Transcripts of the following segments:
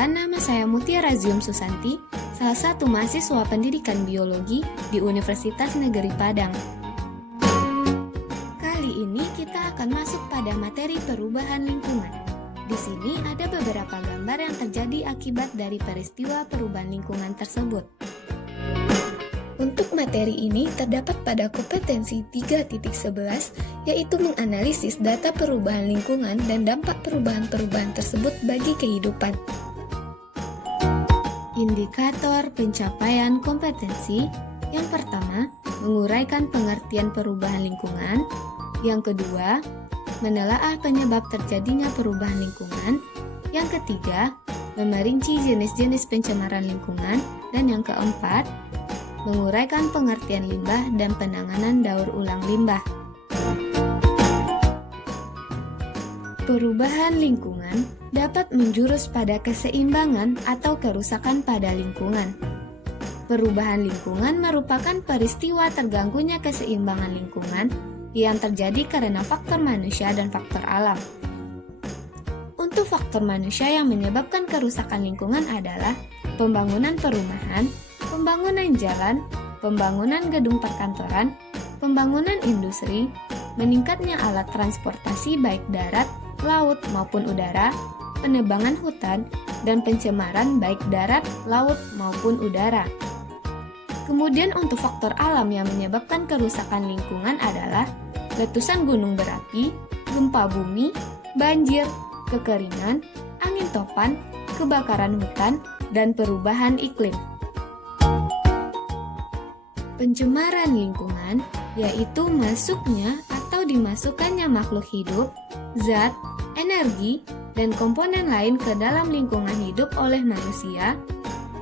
Perkenalkan, nama saya Mutiara Zium Susanti, salah satu mahasiswa pendidikan biologi di Universitas Negeri Padang. Kali ini kita akan masuk pada materi perubahan lingkungan. Di sini ada beberapa gambar yang terjadi akibat dari peristiwa perubahan lingkungan tersebut. Untuk materi ini terdapat pada kompetensi 3.11, yaitu menganalisis data perubahan lingkungan dan dampak perubahan-perubahan tersebut bagi kehidupan. Indikator pencapaian kompetensi. Yang pertama, menguraikan pengertian perubahan lingkungan. Yang kedua, menelaah penyebab terjadinya perubahan lingkungan. Yang ketiga, memerinci jenis-jenis pencemaran lingkungan. Dan yang keempat, menguraikan pengertian limbah dan penanganan daur ulang limbah. Perubahan lingkungan dapat menjurus pada keseimbangan atau kerusakan pada lingkungan. Perubahan lingkungan merupakan peristiwa terganggunya keseimbangan lingkungan yang terjadi karena faktor manusia dan faktor alam. Untuk faktor manusia yang menyebabkan kerusakan lingkungan adalah pembangunan perumahan, pembangunan jalan, pembangunan gedung perkantoran, pembangunan industri, meningkatnya alat transportasi baik darat, laut maupun udara, penebangan hutan, dan pencemaran baik darat, laut maupun udara. Kemudian untuk faktor alam yang menyebabkan kerusakan lingkungan adalah letusan gunung berapi, gempa bumi, banjir, kekeringan, angin topan, kebakaran hutan, dan perubahan iklim. Pencemaran lingkungan yaitu masuknya atau dimasukkannya makhluk hidup, zat, energi, dan komponen lain ke dalam lingkungan hidup oleh manusia,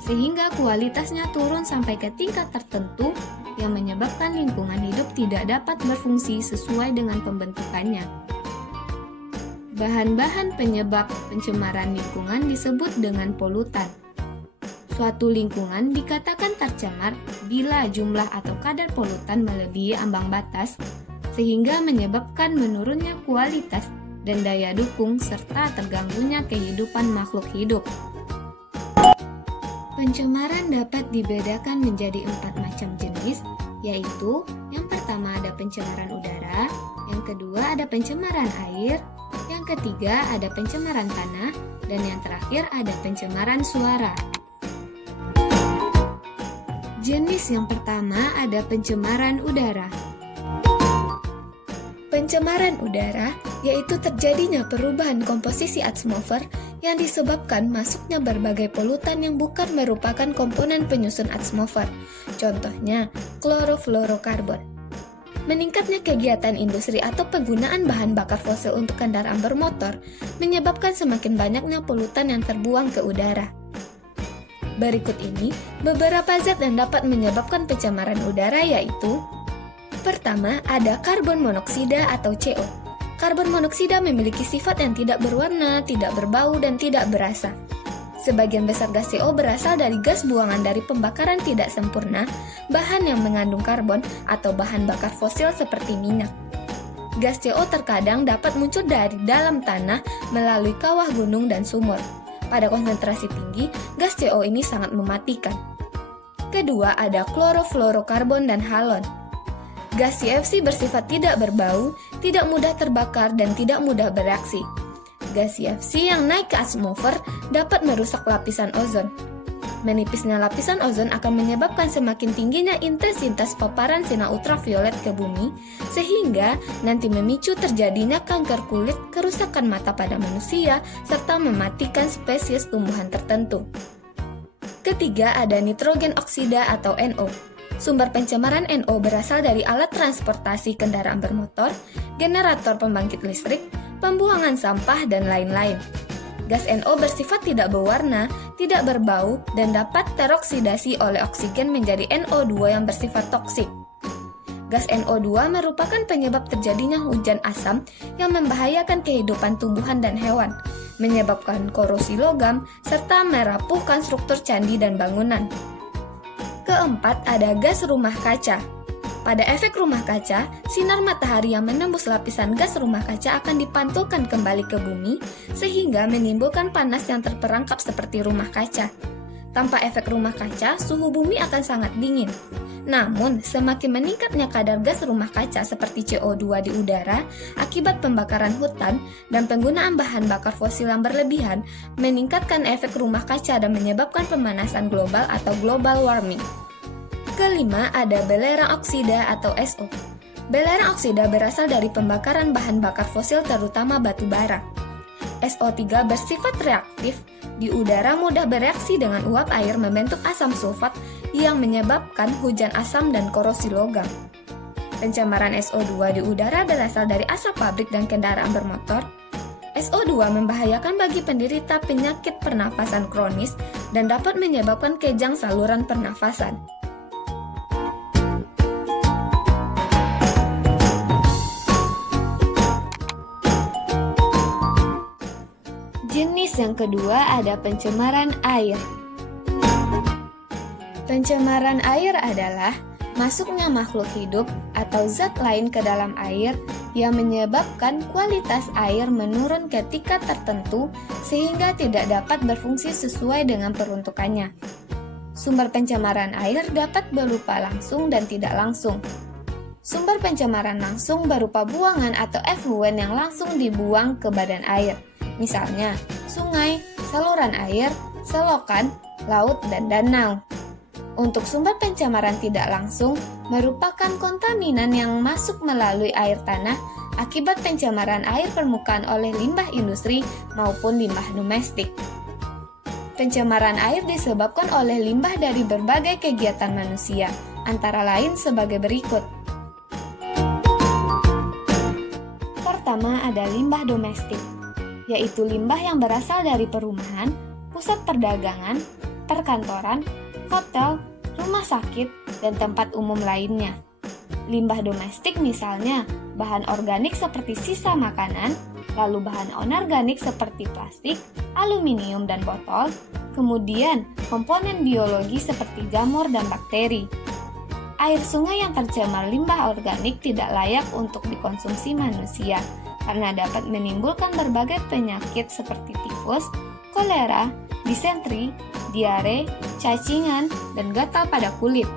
sehingga kualitasnya turun sampai ke tingkat tertentu yang menyebabkan lingkungan hidup tidak dapat berfungsi sesuai dengan pembentukannya. Bahan-bahan penyebab pencemaran lingkungan disebut dengan polutan. Suatu lingkungan dikatakan tercemar bila jumlah atau kadar polutan melebihi ambang batas, sehingga menyebabkan menurunnya kualitas dan daya dukung serta terganggunya kehidupan makhluk hidup. Pencemaran dapat dibedakan menjadi 4 macam jenis, yaitu yang pertama ada pencemaran udara, yang kedua ada pencemaran air, yang ketiga ada pencemaran tanah, dan yang terakhir ada pencemaran suara. Jenis yang pertama ada pencemaran udara. Pencemaran udara yaitu terjadinya perubahan komposisi atmosfer yang disebabkan masuknya berbagai polutan yang bukan merupakan komponen penyusun atmosfer. Contohnya, klorofluorokarbon. Meningkatnya kegiatan industri atau penggunaan bahan bakar fosil untuk kendaraan bermotor menyebabkan semakin banyaknya polutan yang terbuang ke udara. Berikut ini beberapa zat yang dapat menyebabkan pencemaran udara yaitu: pertama, ada karbon monoksida atau CO. Karbon monoksida memiliki sifat yang tidak berwarna, tidak berbau, dan tidak berasa. Sebagian besar gas CO berasal dari gas buangan dari pembakaran tidak sempurna, bahan yang mengandung karbon, atau bahan bakar fosil seperti minyak. Gas CO terkadang dapat muncul dari dalam tanah melalui kawah gunung dan sumur. Pada konsentrasi tinggi, gas CO ini sangat mematikan. Kedua, ada klorofluorokarbon dan halon. Gas CFC bersifat tidak berbau, tidak mudah terbakar, dan tidak mudah bereaksi. Gas CFC yang naik ke atmosfer dapat merusak lapisan ozon. Menipisnya lapisan ozon akan menyebabkan semakin tingginya intensitas paparan sinar ultraviolet ke bumi, sehingga nanti memicu terjadinya kanker kulit, kerusakan mata pada manusia, serta mematikan spesies tumbuhan tertentu. Ketiga, ada nitrogen oksida atau NO. Sumber pencemaran NO berasal dari alat transportasi kendaraan bermotor, generator pembangkit listrik, pembuangan sampah, dan lain-lain. Gas NO bersifat tidak berwarna, tidak berbau, dan dapat teroksidasi oleh oksigen menjadi NO2 yang bersifat toksik. Gas NO2 merupakan penyebab terjadinya hujan asam yang membahayakan kehidupan tumbuhan dan hewan, menyebabkan korosi logam, serta merapuhkan struktur candi dan bangunan. Keempat, ada gas rumah kaca. Pada efek rumah kaca, sinar matahari yang menembus lapisan gas rumah kaca akan dipantulkan kembali ke bumi, sehingga menimbulkan panas yang terperangkap seperti rumah kaca. Tanpa efek rumah kaca, suhu bumi akan sangat dingin. Namun, semakin meningkatnya kadar gas rumah kaca seperti CO2 di udara akibat pembakaran hutan dan penggunaan bahan bakar fosil yang berlebihan, meningkatkan efek rumah kaca dan menyebabkan pemanasan global atau global warming. Kelima, ada belerang oksida atau SO. Belerang oksida berasal dari pembakaran bahan bakar fosil terutama batu bara. SO3 bersifat reaktif, di udara mudah bereaksi dengan uap air membentuk asam sulfat yang menyebabkan hujan asam dan korosi logam. Pencemaran SO2 di udara berasal dari asap pabrik dan kendaraan bermotor. SO2 membahayakan bagi penderita penyakit pernafasan kronis dan dapat menyebabkan kejang saluran pernafasan. Jenis yang kedua ada pencemaran air. Pencemaran air adalah masuknya makhluk hidup atau zat lain ke dalam air yang menyebabkan kualitas air menurun ke tingkat tertentu sehingga tidak dapat berfungsi sesuai dengan peruntukannya. Sumber pencemaran air dapat berupa langsung dan tidak langsung. Sumber pencemaran langsung berupa buangan atau efluen yang langsung dibuang ke badan air. Misalnya, sungai, saluran air, selokan, laut, dan danau. Untuk sumber pencemaran tidak langsung, merupakan kontaminan yang masuk melalui air tanah akibat pencemaran air permukaan oleh limbah industri maupun limbah domestik. Pencemaran air disebabkan oleh limbah dari berbagai kegiatan manusia, antara lain sebagai berikut. Pertama, ada limbah domestik, yaitu limbah yang berasal dari perumahan, pusat perdagangan, perkantoran, hotel, rumah sakit, dan tempat umum lainnya. Limbah domestik misalnya bahan organik seperti sisa makanan, lalu bahan anorganik seperti plastik, aluminium, dan botol, kemudian komponen biologi seperti jamur dan bakteri. Air sungai yang tercemar limbah organik tidak layak untuk dikonsumsi manusia, karena dapat menimbulkan berbagai penyakit seperti tifus, kolera, disentri, diare, cacingan, dan gatal pada kulit.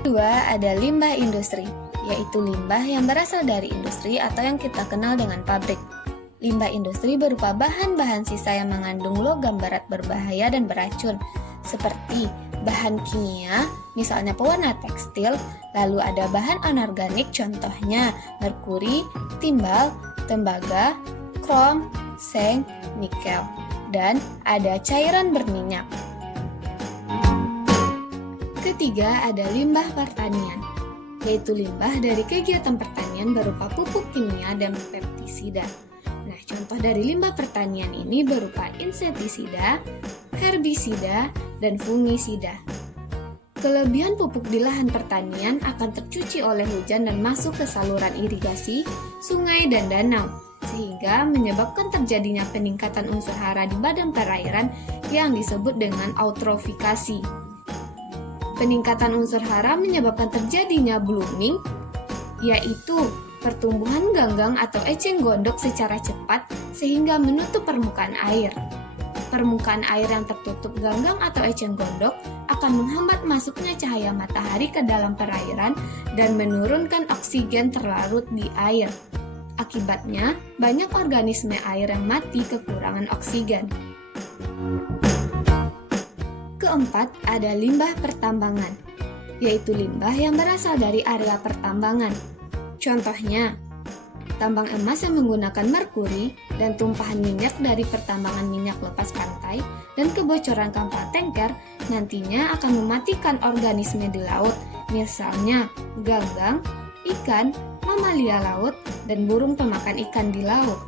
Kedua, ada limbah industri, yaitu limbah yang berasal dari industri atau yang kita kenal dengan pabrik. Limbah industri berupa bahan-bahan sisa yang mengandung logam berat berbahaya dan beracun, seperti bahan kimia, misalnya pewarna tekstil, lalu ada bahan anorganik contohnya merkuri, timbal, tembaga, krom, seng, nikel, dan ada cairan berminyak. Ketiga, ada limbah pertanian, yaitu limbah dari kegiatan pertanian berupa pupuk kimia dan pestisida. Nah, contoh dari limbah pertanian ini berupa insektisida, herbisida, dan fungisida. Kelebihan pupuk di lahan pertanian akan tercuci oleh hujan dan masuk ke saluran irigasi, sungai, dan danau, sehingga menyebabkan terjadinya peningkatan unsur hara di badan perairan yang disebut dengan eutrofikasi. Peningkatan unsur hara menyebabkan terjadinya blooming, yaitu pertumbuhan ganggang atau eceng gondok secara cepat sehingga menutup permukaan air. Permukaan air yang tertutup ganggang atau eceng gondok akan menghambat masuknya cahaya matahari ke dalam perairan dan menurunkan oksigen terlarut di air. Akibatnya, banyak organisme air yang mati kekurangan oksigen. Keempat, ada limbah pertambangan, yaitu limbah yang berasal dari area pertambangan. Contohnya, tambang emas yang menggunakan merkuri dan tumpahan minyak dari pertambangan minyak lepas pantai dan kebocoran kapal tanker nantinya akan mematikan organisme di laut, misalnya ganggang, ikan, mamalia laut, dan burung pemakan ikan di laut.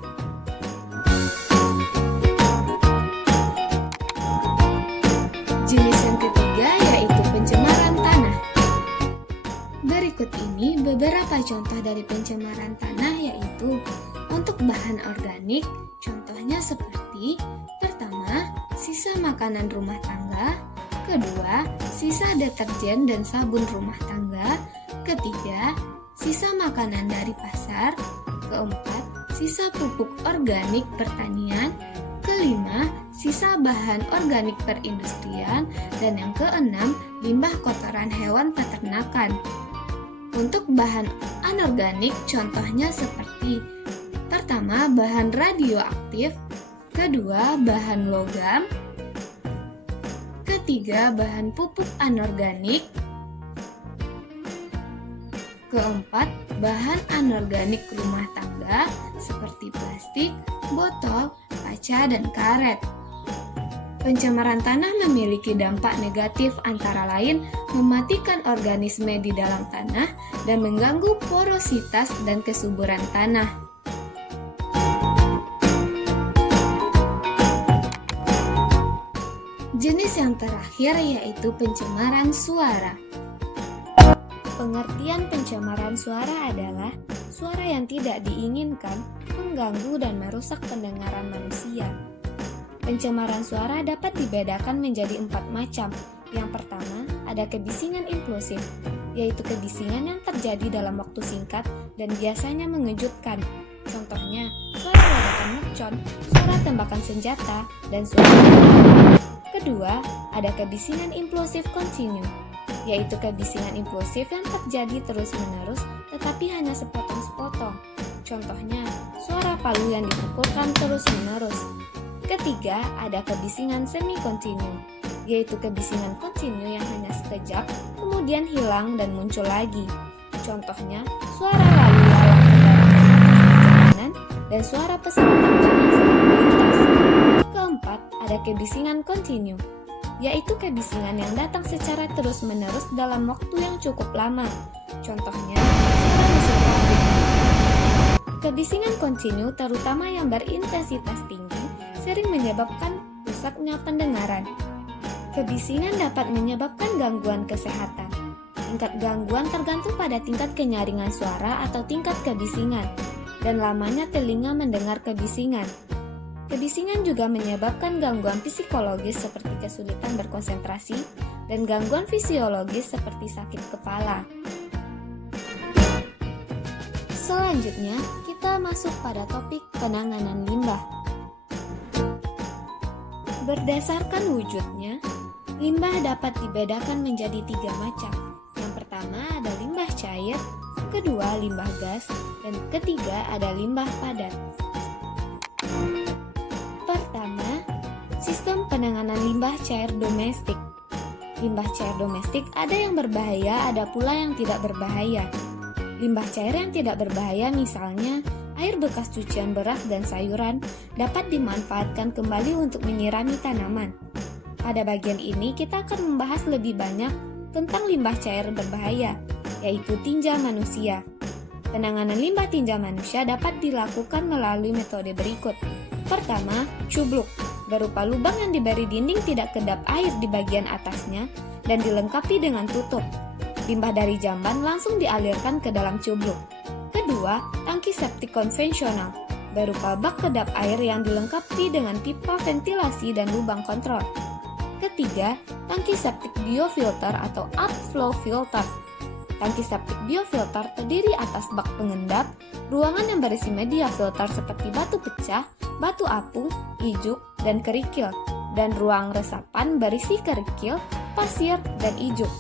Jenis yang ketiga yaitu pencemaran tanah. Berikut ini beberapa contoh dari pencemaran tanah, yaitu Untuk bahan organik, contohnya seperti pertama, sisa makanan rumah tangga, kedua, sisa deterjen dan sabun rumah tangga, ketiga, sisa makanan dari pasar, keempat, sisa pupuk organik pertanian, kelima, sisa bahan organik perindustrian, dan yang keenam, limbah kotoran hewan peternakan. Untuk bahan anorganik, contohnya seperti pertama, bahan radioaktif, kedua, bahan logam, ketiga, bahan pupuk anorganik, keempat, bahan anorganik rumah tangga seperti plastik, botol, kaca, dan karet. Pencemaran tanah memiliki dampak negatif antara lain mematikan organisme di dalam tanah dan mengganggu porositas dan kesuburan tanah. Jenis yang terakhir yaitu pencemaran suara. Pengertian pencemaran suara adalah suara yang tidak diinginkan, mengganggu dan merusak pendengaran manusia. Pencemaran suara dapat dibedakan menjadi 4 macam. Yang pertama, ada kebisingan impulsif, yaitu kebisingan yang terjadi dalam waktu singkat dan biasanya mengejutkan. Contohnya, suara ledakan mercon, suara tembakan senjata, dan suara ledakan. Kedua, ada kebisingan impulsif kontinu, yaitu kebisingan impulsif yang terjadi terus-menerus tetapi hanya sepotong-sepotong. Contohnya, suara palu yang dipukulkan terus-menerus. Ketiga, ada kebisingan semi-kontinu, yaitu kebisingan kontinu yang hanya sekejap, kemudian hilang dan muncul lagi. Contohnya, suara lalu lalang jalanan dan suara pesawat terbang yang sedang melintas. Keempat, ada kebisingan kontinu, yaitu kebisingan yang datang secara terus-menerus dalam waktu yang cukup lama. Contohnya, suara mesin pabrik. Kebisingan kontinu, terutama yang berintensitas tinggi, sering menyebabkan rusaknya pendengaran. Kebisingan dapat menyebabkan gangguan kesehatan. Tingkat gangguan tergantung pada tingkat kenyaringan suara atau tingkat kebisingan, dan lamanya telinga mendengar kebisingan. Kebisingan juga menyebabkan gangguan psikologis seperti kesulitan berkonsentrasi dan gangguan fisiologis seperti sakit kepala. Selanjutnya, kita masuk pada topik penanganan limbah. Berdasarkan wujudnya, limbah dapat dibedakan menjadi 3 macam. Yang pertama ada limbah cair, kedua limbah gas, dan ketiga ada limbah padat. Pertama, sistem penanganan limbah cair domestik. Limbah cair domestik ada yang berbahaya, ada pula yang tidak berbahaya. Limbah cair yang tidak berbahaya misalnya air bekas cucian beras dan sayuran dapat dimanfaatkan kembali untuk menyirami tanaman. Pada bagian ini kita akan membahas lebih banyak tentang limbah cair berbahaya, yaitu tinja manusia. Penanganan limbah tinja manusia dapat dilakukan melalui metode berikut. Pertama, cubluk, berupa lubang yang diberi dinding tidak kedap air di bagian atasnya dan dilengkapi dengan tutup. Limbah dari jamban langsung dialirkan ke dalam cubluk. Kedua, tangki septik konvensional, berupa bak kedap air yang dilengkapi dengan pipa ventilasi dan lubang kontrol. Ketiga, tangki septik biofilter atau upflow filter. Tangki septik biofilter terdiri atas bak pengendap, ruangan yang berisi media filter seperti batu pecah, batu apung, ijuk, dan kerikil, dan ruang resapan berisi kerikil, pasir, dan ijuk.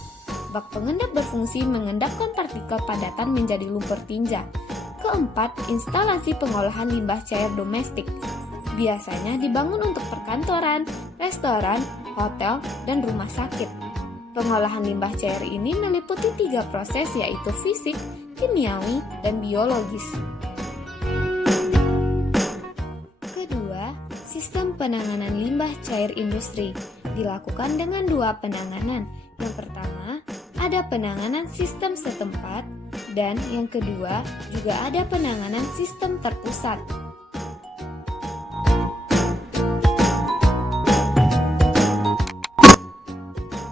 Bak pengendap berfungsi mengendapkan partikel padatan menjadi lumpur tinja. Keempat, instalasi pengolahan limbah cair domestik. Biasanya dibangun untuk perkantoran, restoran, hotel, dan rumah sakit. Pengolahan limbah cair ini meliputi 3 proses yaitu fisik, kimiawi, dan biologis. Kedua, sistem penanganan limbah cair industri dilakukan dengan 2 penanganan. Yang pertama, ada penanganan sistem setempat, dan yang kedua juga ada penanganan sistem terpusat.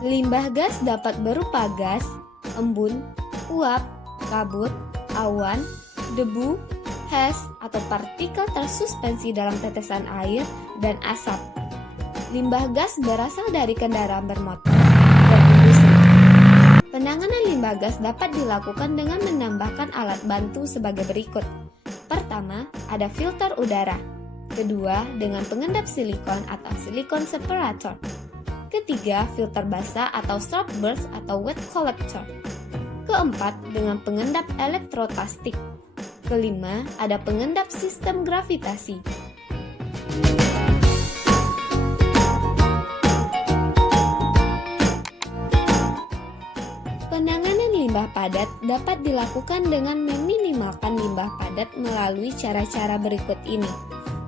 Limbah gas dapat berupa gas, embun, uap, kabut, awan, debu, hash atau partikel tersuspensi dalam tetesan air, dan asap. Limbah gas berasal dari kendaraan bermotor dan industri. Penanganan limbah gas dapat dilakukan dengan menambahkan alat bantu sebagai berikut. Pertama, ada filter udara. Kedua, dengan pengendap silikon atau silikon separator. Ketiga, filter basah atau stop burst atau wet collector. Keempat, dengan pengendap elektrotastik. Kelima, ada pengendap sistem gravitasi. Penanganan limbah padat dapat dilakukan dengan meminimalkan limbah padat melalui cara-cara berikut ini.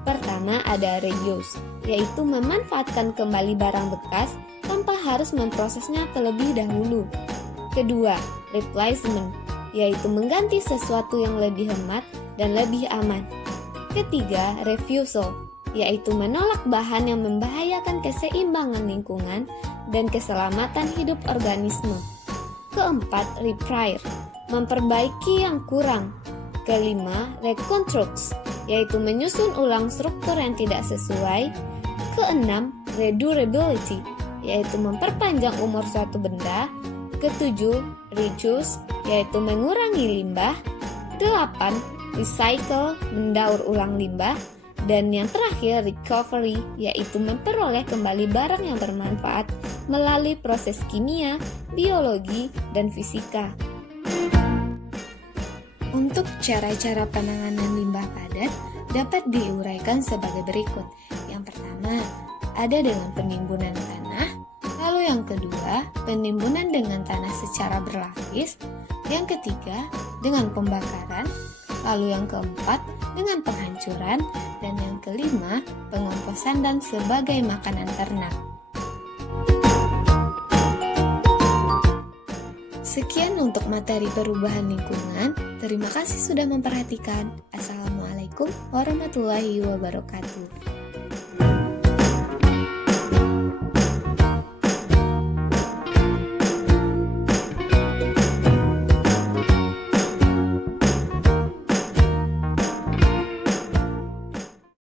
Pertama, ada reuse, yaitu memanfaatkan kembali barang bekas tanpa harus memprosesnya terlebih dahulu. Kedua, replacement, yaitu mengganti sesuatu yang lebih hemat dan lebih aman. Ketiga, refusal, yaitu menolak bahan yang membahayakan keseimbangan lingkungan dan keselamatan hidup organisme. Keempat, repair, memperbaiki yang kurang. Kelima, reconstruct, yaitu menyusun ulang struktur yang tidak sesuai. Keenam, redurability, yaitu memperpanjang umur suatu benda. Ketujuh, reduce, yaitu mengurangi limbah. 8. Recycle, mendaur ulang limbah. Dan yang terakhir, recovery, yaitu memperoleh kembali barang yang bermanfaat melalui proses kimia, biologi, dan fisika. Untuk cara-cara penanganan limbah padat dapat diuraikan sebagai berikut. Yang pertama, ada dengan penimbunan tanah. Lalu yang kedua, penimbunan dengan tanah secara berlapis. Yang ketiga, dengan pembakaran. Lalu yang keempat, dengan penghancuran. Dan yang kelima, pengomposan dan sebagai makanan ternak. Sekian untuk materi perubahan lingkungan. Terima kasih sudah memperhatikan. Assalamualaikum warahmatullahi wabarakatuh.